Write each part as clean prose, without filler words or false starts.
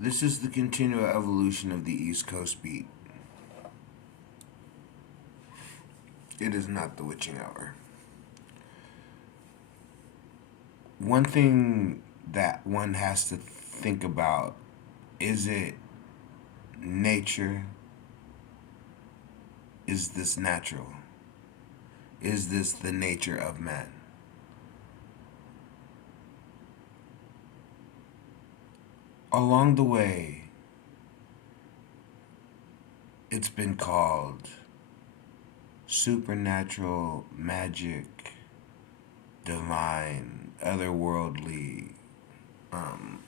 This is the continual evolution of the East Coast beat. It is not the witching hour. One thing that one has to think about, is it nature? Is this natural? Is this the nature of man? Along the way, it's been called supernatural, magic, divine, otherworldly. Um,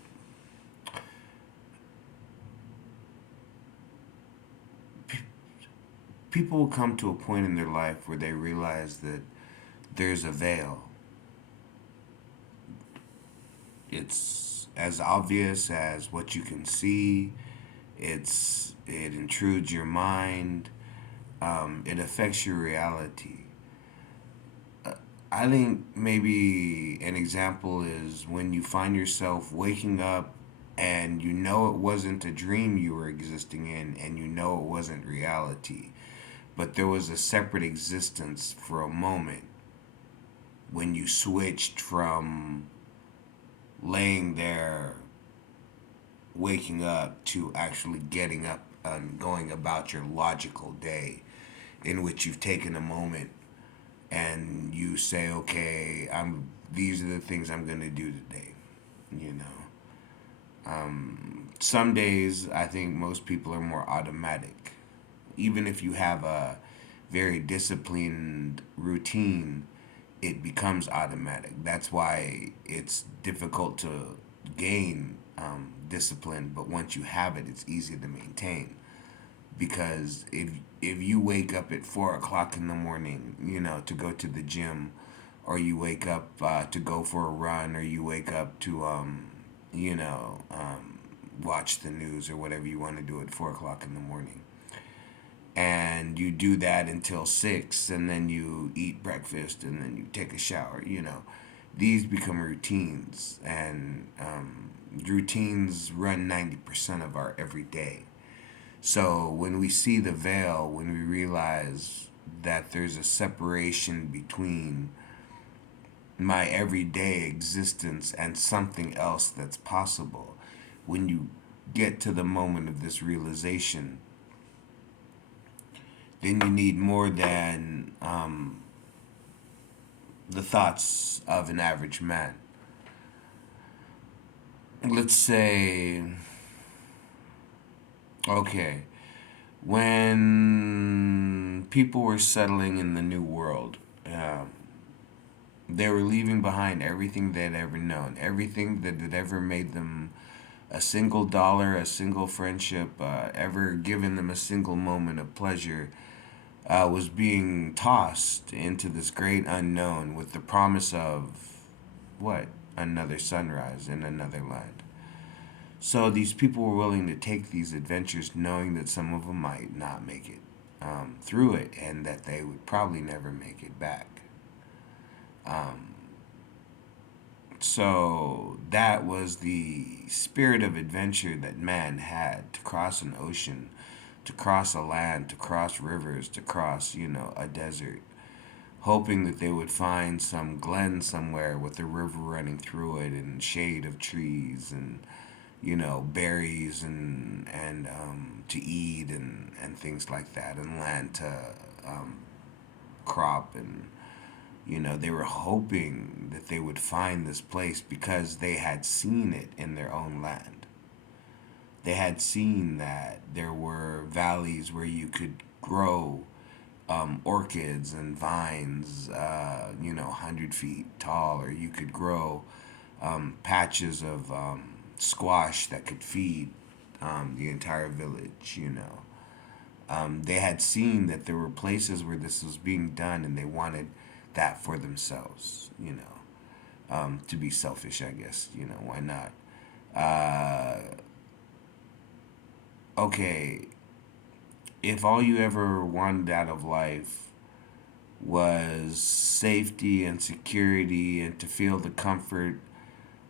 People will come to a point in their life where they realize that there's a veil. It's as obvious as what you can see. It intrudes your mind. It affects your reality. I think maybe an example is when you find yourself waking up and you know it wasn't a dream you were existing in, and you know it wasn't reality, but there was a separate existence for a moment when you switched from laying there waking up to actually getting up and going about your logical day, in which you've taken a moment and you say, okay, I'm these are the things I'm going to do today, you know. Some days I think most people are more automatic. Even if you have a very disciplined routine, it becomes automatic. That's why it's difficult to gain discipline, but once you have it, it's easy to maintain. Because if you wake up at 4 o'clock in the morning, to go to the gym, or you wake up to go for a run, or you wake up to you know watch the news or whatever you want to do at 4 o'clock in the morning, and you do that until 6, and then you eat breakfast, and then you take a shower, these become routines, and routines run 90% of our everyday. So when we see the veil, when we realize that there's a separation between my everyday existence and something else that's possible, when you get to the moment of this realization, then you need more than the thoughts of an average man. Let's say, okay, when people were settling in the new world, they were leaving behind everything they'd ever known, everything that had ever made them a single dollar, a single friendship, ever given them a single moment of pleasure, was being tossed into this great unknown with the promise of what? Another sunrise in another land. So these people were willing to take these adventures knowing that some of them might not make it through it, and that they would probably never make it back. Um, so that was the spirit of adventure that man had, to cross an ocean, to cross a land, to cross rivers, to cross, a desert, hoping that they would find some glen somewhere with a river running through it, and shade of trees, and berries, and to eat, and things like that, and land to um, crop, and they were hoping that they would find this place because they had seen it in their own land. They had seen that there were valleys where you could grow orchids and vines, 100 feet tall, or you could grow patches of squash that could feed the entire village. They had seen that there were places where this was being done, and they wanted that for themselves. To be selfish, I guess. Why not? Okay, if all you ever wanted out of life was safety and security, and to feel the comfort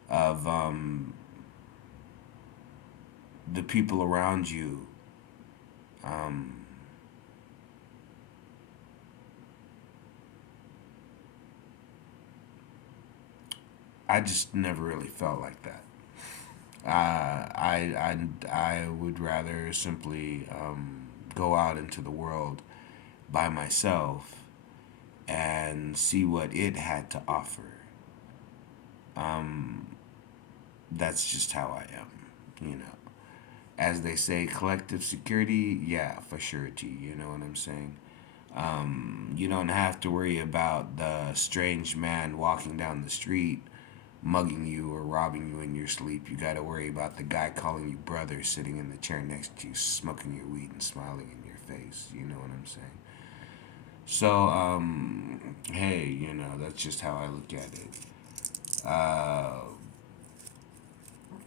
of the people around you, um, I just never really felt like that. I would rather simply go out into the world by myself and see what it had to offer. Um, that's just how I am, you know. As they say, collective security, yeah, for surety, you know what I'm saying? You don't have to worry about the strange man walking down the street mugging you or robbing you in your sleep. You got to worry about the guy calling you brother sitting in the chair next to you, smoking your weed and smiling in your face. You know what I'm saying? So, hey, you know, that's just how I look at it.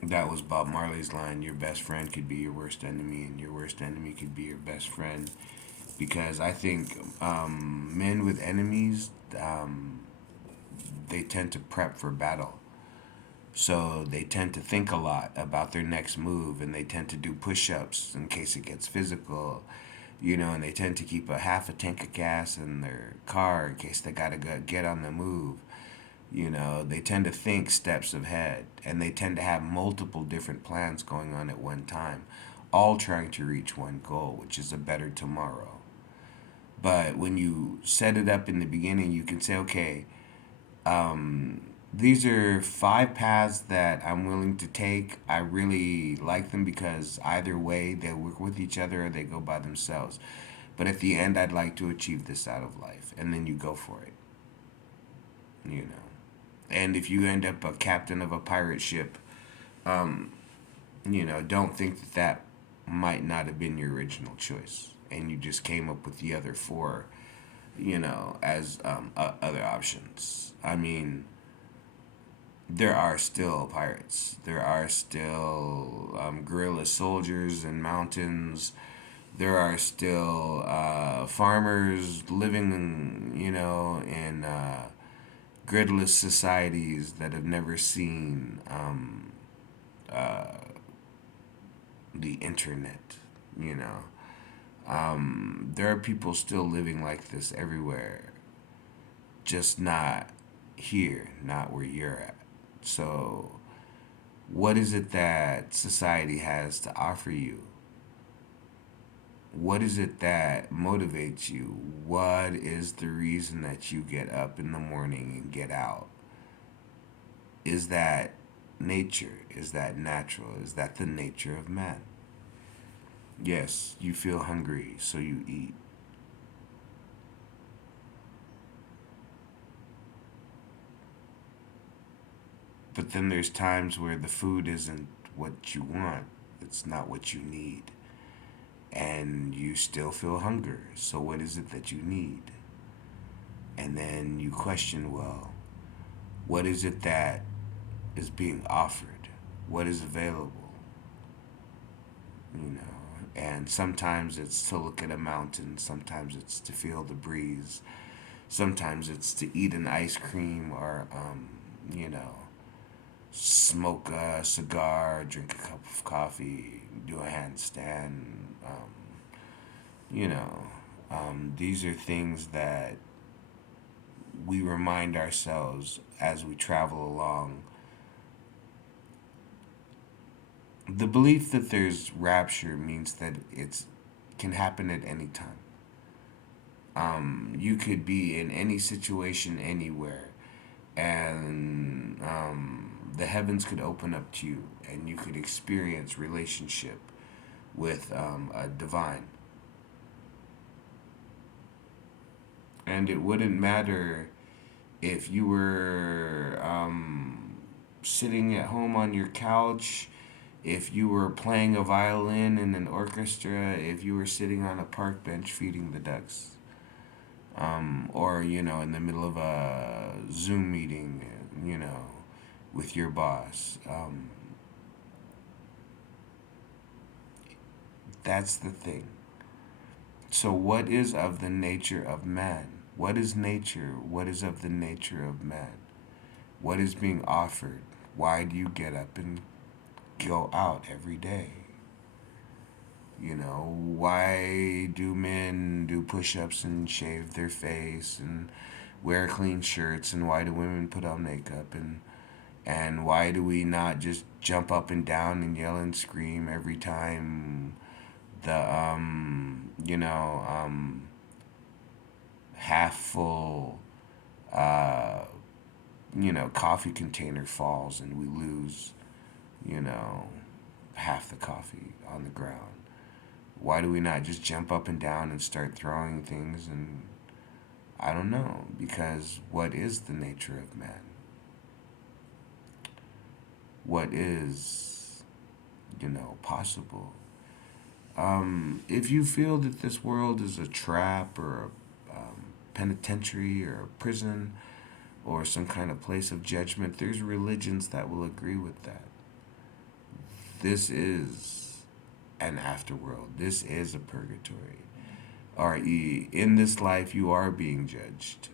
That was Bob Marley's line: your best friend could be your worst enemy, and your worst enemy could be your best friend. Because I think men with enemies, um, they tend to prep for battle. So they tend to think a lot about their next move, and they tend to do push ups in case it gets physical, you know, and they tend to keep a half a tank of gas in their car in case they gotta get on the move. You know, they tend to think steps ahead, and they tend to have multiple different plans going on at one time, all trying to reach one goal, which is a better tomorrow. But when you set it up in the beginning, you can say, okay, these are five paths that I'm willing to take. I really like them because either way, they work with each other or they go by themselves. But at the end, I'd like to achieve this out of life. And then you go for it, you know. And if you end up a captain of a pirate ship, you know, don't think that that might not have been your original choice. And you just came up with the other four, you know, as other options. I mean, there are still pirates. There are still guerrilla soldiers in mountains. There are still farmers living, you know, in gridless societies that have never seen the internet. You know, there are people still living like this everywhere, just not here, not where you're at. So, what is it that society has to offer you? What is it that motivates you? What is the reason that you get up in the morning and get out? Is that nature? Is that natural? Is that the nature of man? Yes, you feel hungry, so you eat. But then there's times where the food isn't what you want, it's not what you need. And you still feel hunger. So, what is it that you need? And then you question, well, what is it that is being offered? What is available? You know, and sometimes it's to look at a mountain, sometimes it's to feel the breeze, sometimes it's to eat an ice cream or, you know, smoke a cigar, drink a cup of coffee, do a handstand. You know, these are things that we remind ourselves as we travel along. The belief that there's rapture means that it's can happen at any time. You could be in any situation anywhere, and the heavens could open up to you, and you could experience relationship with a divine. And it wouldn't matter if you were sitting at home on your couch, if you were playing a violin in an orchestra, if you were sitting on a park bench feeding the ducks, or, you know, in the middle of a Zoom meeting, you know, with your boss. That's the thing. So, what is of the nature of man? What is nature? What is of the nature of man? What is being offered? Why do you get up and go out every day? You know, why do men do push ups and shave their face and wear clean shirts, and why do women put on makeup, and why do we not just jump up and down and yell and scream every time the half full uh coffee container falls and we lose, you know, half the coffee on the ground? Why do we not just jump up and down and start throwing things? And I don't know, because what is the nature of man? What is, possible? If you feel that this world is a trap or a penitentiary or a prison or some kind of place of judgment, there's religions that will agree with that. This is an afterworld. This is a purgatory. R.E. In this life, you are being judged,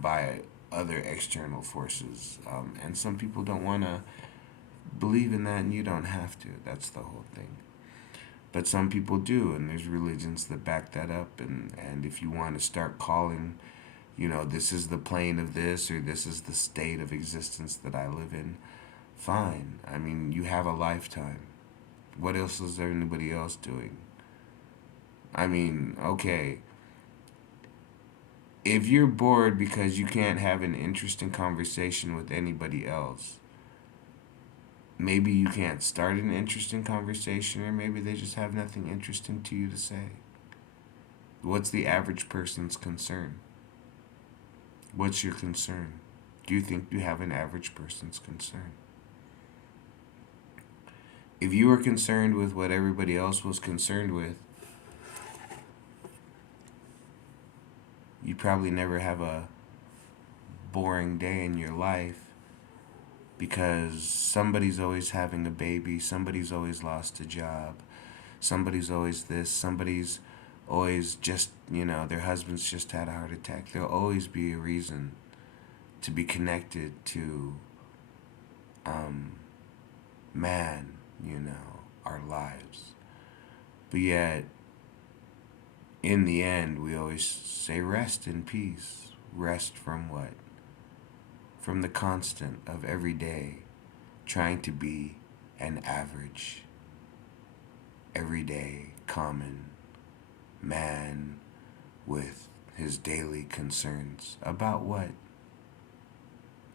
by other external forces. And some people don't want to believe in that, and you don't have to. That's the whole thing. But some people do, and there's religions that back that up. And if you want to start calling, this is the plane of this, or this is the state of existence that I live in, fine. I mean, you have a lifetime. What else is there anybody else doing? I mean, okay, if you're bored because you can't have an interesting conversation with anybody else, maybe you can't start an interesting conversation, or maybe they just have nothing interesting to you to say. What's the average person's concern? What's your concern? Do you think you have an average person's concern? If you were concerned with what everybody else was concerned with, you probably never have a boring day in your life, because somebody's always having a baby, somebody's always lost a job, somebody's always this, somebody's always just, their husband's just had a heart attack. There'll always be a reason to be connected to man, our lives. But yet, in the end, we always say rest in peace. Rest from what? From the constant of every day trying to be an average, everyday, common man with his daily concerns. About what?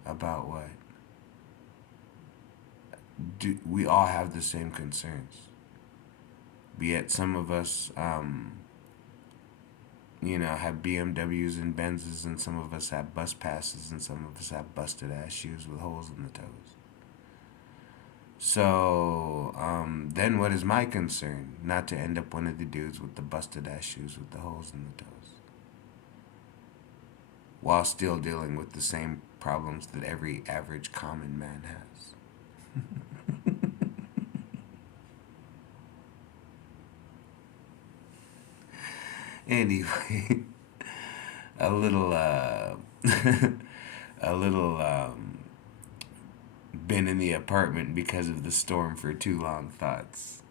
About what? We all have the same concerns. But yet some of us, have BMWs and Benzes, and some of us have bus passes, and some of us have busted ass shoes with holes in the toes. So, then what is my concern? Not to end up one of the dudes with the busted ass shoes with the holes in the toes, while still dealing with the same problems that every average common man has. Anyway, a little, a little, been in the apartment because of the storm for too long thoughts.